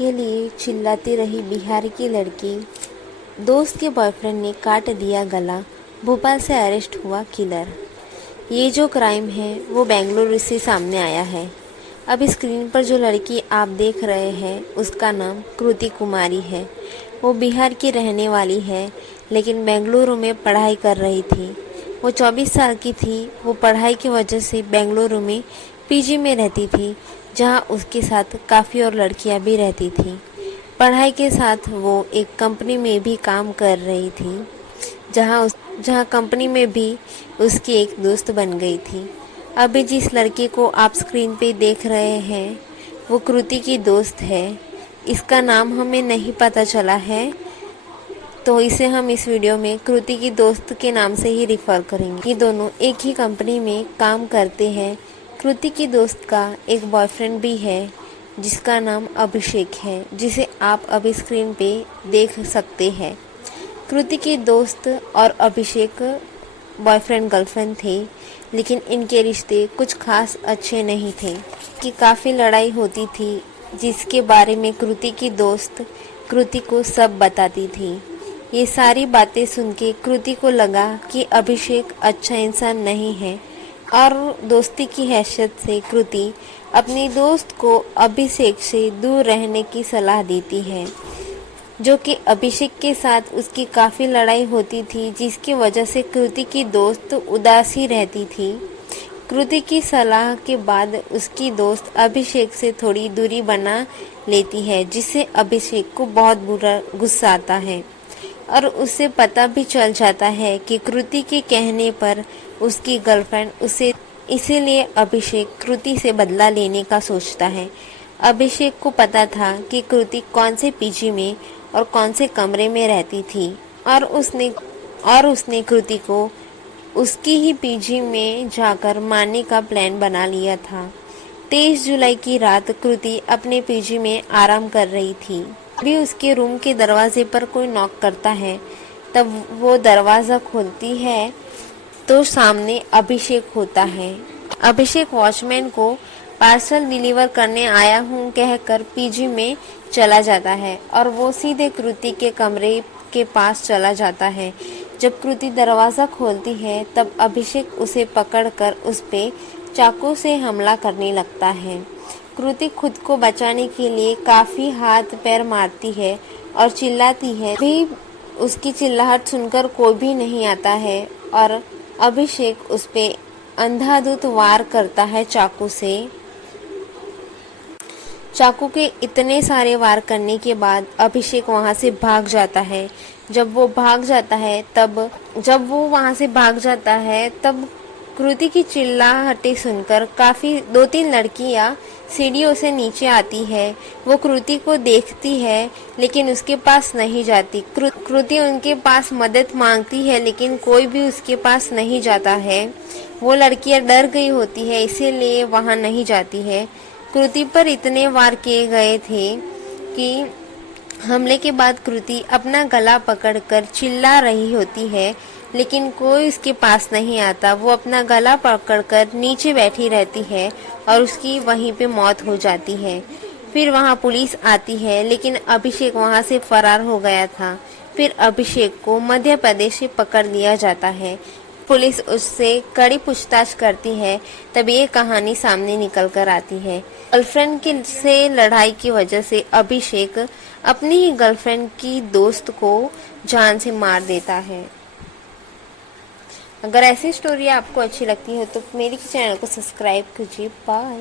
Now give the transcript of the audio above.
के लिए चिल्लाती रही बिहार की लड़की, दोस्त के बॉयफ्रेंड ने काट दिया गला, भोपाल से अरेस्ट हुआ किलर। ये जो क्राइम है वो बेंगलुरु से सामने आया है। अब स्क्रीन पर जो लड़की आप देख रहे हैं उसका नाम कृति कुमारी है। वो बिहार की रहने वाली है, लेकिन बेंगलुरु में पढ़ाई कर रही थी। वो 24 साल की थी। वो पढ़ाई की वजह से बेंगलुरु में पीजी में रहती थी, जहां उसके साथ काफ़ी और लड़कियां भी रहती थी। पढ़ाई के साथ वो एक कंपनी में भी काम कर रही थी, जहां कंपनी में भी उसकी एक दोस्त बन गई थी। अभी जिस लड़के को आप स्क्रीन पे देख रहे हैं वो कृति की दोस्त है। इसका नाम हमें नहीं पता चला है, तो इसे हम इस वीडियो में कृति की दोस्त के नाम से ही रिफ़र करेंगे। ये दोनों एक ही कंपनी में काम करते हैं। कृति की दोस्त का एक बॉयफ्रेंड भी है जिसका नाम अभिषेक है, जिसे आप अभी स्क्रीन पे देख सकते हैं। कृति की दोस्त और अभिषेक बॉयफ्रेंड गर्लफ्रेंड थे, लेकिन इनके रिश्ते कुछ खास अच्छे नहीं थे कि काफ़ी लड़ाई होती थी, जिसके बारे में कृति की दोस्त कृति को सब बताती थी। ये सारी बातें सुन के कृति को लगा कि अभिषेक अच्छा इंसान नहीं है, और दोस्ती की हैसियत से कृति अपनी दोस्त को अभिषेक से दूर रहने की सलाह देती है, जो कि अभिषेक के साथ उसकी काफ़ी लड़ाई होती थी, जिसकी वजह से कृति की दोस्त उदास ही रहती थी। कृति की सलाह के बाद उसकी दोस्त अभिषेक से थोड़ी दूरी बना लेती है, जिससे अभिषेक को बहुत बुरा गुस्सा आता है और उसे पता भी चल जाता है कि कृति के कहने पर उसकी गर्लफ्रेंड उसे, इसीलिए अभिषेक कृति से बदला लेने का सोचता है। अभिषेक को पता था कि कृति कौन से पीजी में और कौन से कमरे में रहती थी, और उसने कृति को उसकी ही पीजी में जाकर मारने का प्लान बना लिया था। 23 जुलाई की रात कृति अपने पीजी में आराम कर रही थी। अभी उसके रूम के दरवाजे पर कोई नॉक करता है। तब वो दरवाज़ा खोलती है तो सामने अभिषेक होता है। अभिषेक वॉचमैन को पार्सल डिलीवर करने आया हूँ कहकर पीजी में चला जाता है, और वो सीधे कृति के कमरे के पास चला जाता है। जब कृति दरवाज़ा खोलती है तब अभिषेक उसे पकड़कर उस पे चाकू से हमला करने लगता है। कृति खुद को बचाने के लिए काफ़ी हाथ पैर मारती है और चिल्लाती है। भी उसकी चिल्लाहट सुनकर कोई भी नहीं आता है, और अभिषेक उस पे अंधाधुंध वार करता है चाकू से। चाकू के इतने सारे वार करने के बाद अभिषेक वहां से भाग जाता है। जब वो वहां से भाग जाता है तब कृति की चिल्लाहटें सुनकर काफ़ी 2-3 लड़कियां सीढ़ियों से नीचे आती है। वो कृति को देखती है लेकिन उसके पास नहीं जाती। कृति उनके पास मदद मांगती है, लेकिन कोई भी उसके पास नहीं जाता है। वो लड़कियां डर गई होती है, इसीलिए वहां नहीं जाती है। कृति पर इतने वार किए गए थे कि हमले के बाद कृति अपना गला पकड़कर चिल्ला रही होती है, लेकिन कोई उसके पास नहीं आता। वो अपना गला पकड़कर नीचे बैठी रहती है और उसकी वहीं पे मौत हो जाती है। फिर वहाँ पुलिस आती है, लेकिन अभिषेक वहाँ से फरार हो गया था। फिर अभिषेक को मध्य प्रदेश से पकड़ लिया जाता है। पुलिस उससे कड़ी पूछताछ करती है, तब ये कहानी सामने निकल कर आती है। गर्लफ्रेंड की से लड़ाई की वजह से अभिषेक अपनी ही गर्लफ्रेंड की दोस्त को जान से मार देता है। अगर ऐसी स्टोरी आपको अच्छी लगती हो तो मेरे चैनल को सब्सक्राइब कीजिए। बाय।